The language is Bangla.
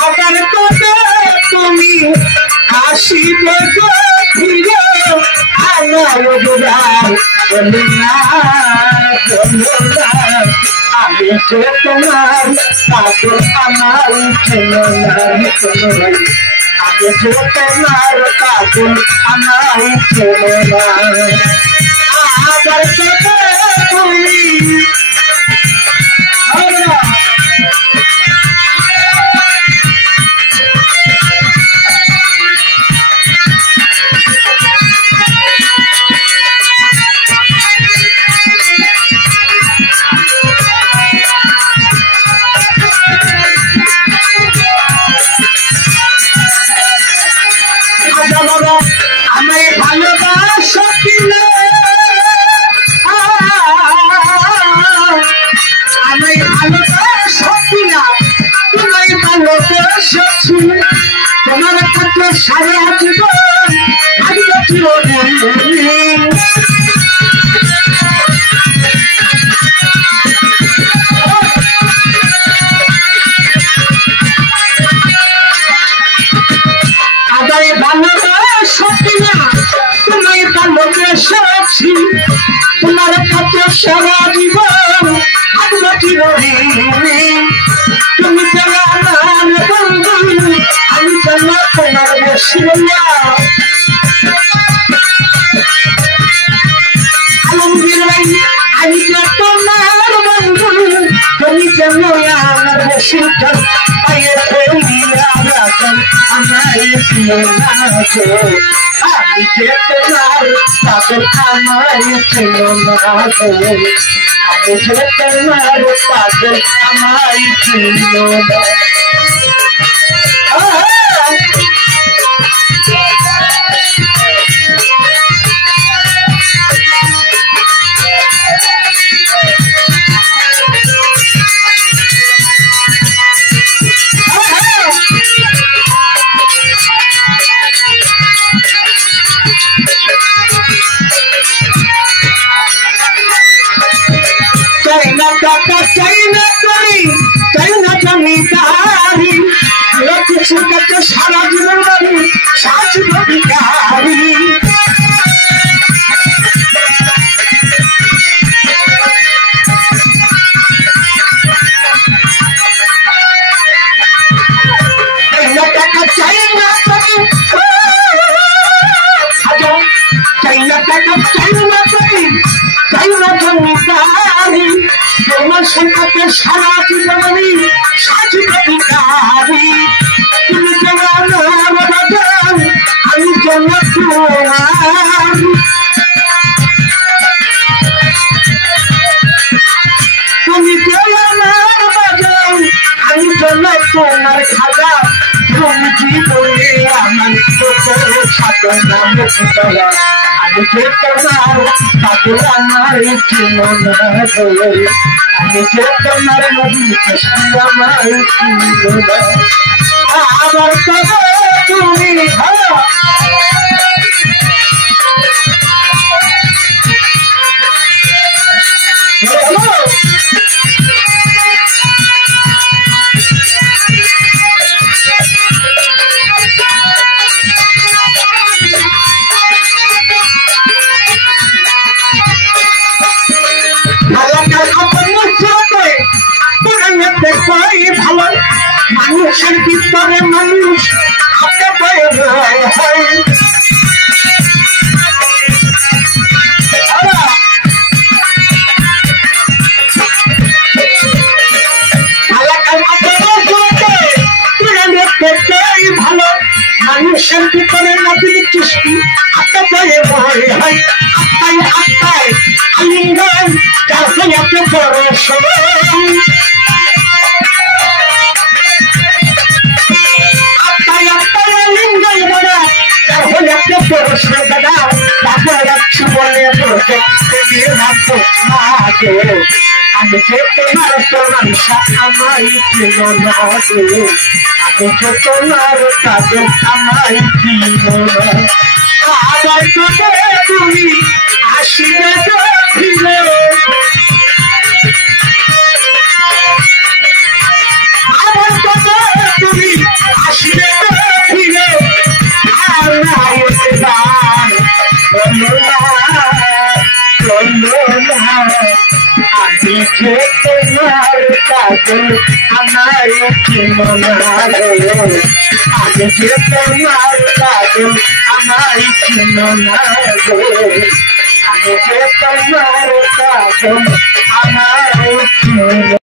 আবার কবে তুমি আসিবে ফিরে আমার দুরার আমি যে তোমার পাগল আমার চেনো না আমি যে তোমার পাগল আমার চেনো না আবার কবে তুমি আমায় ভালোবাসো কিনা আমায় ভালোবাসো কিনা তোমায় ভালোবাসছি তোমার কাছে সারা জীবন থাকবে চিরদিন আমায় ভালোবাসো কিনা তোমায় ভালোবেসেছি তোমার কাছে সারা জীবন থাকবে চিরদিন তুমি তো আমার বন্ধু আমি যেন তোমার বসিয়া আলমগীর আমি যে তোমার বন্ধু তুমি যেন আমার বসিয়া পায়ে ফেলিয়া আমায় আমি যে তোমার পাগল আমায় ছিল না আমি যে তোমার পাগল আমায় ছিল না চাইনা করি চাইনা জমিদারি লক্ষ্য সারা জীবন বাড়ি সাজব ভিখারি টাকা চাইনা করি চাইনা টাকা চাইনা করি চাইনা জমিদারি তোমার সংখ্যাকে সারা জীবনী সাজব ভিখারি তুমি তোমার বাজার আমি যেন তোমার তুমি তোমার বাজার আমি যেন তোমার খাজা তুমি জীবনে আমার সাথে নাম আমি যে তোমার পাগল আমার ছিল না আমি যে তোমার নদী আমার ছিল না আবার কবে তুমি ভালো মানুষের ভিতরে মানুষ হাতে পায়ে হয় ভালো মানুষের ভিতরে নদীর সৃষ্টি হাতে পায়ে হয় আত্মায় আত্মায় আলিঙ্গন যার হইয়াতে বড় সরম আমি যে তোমার প্রশংসা আমায় ছিল না আমি যে তোমার কাজে আমায় ছিল না আবার কবে তুমি আসিবে কাজল আমায় চিনো না গো আমি যে তোমার কাজল আমায় চিনো না গো আমি যে তোমার কাজল আমায় চিনো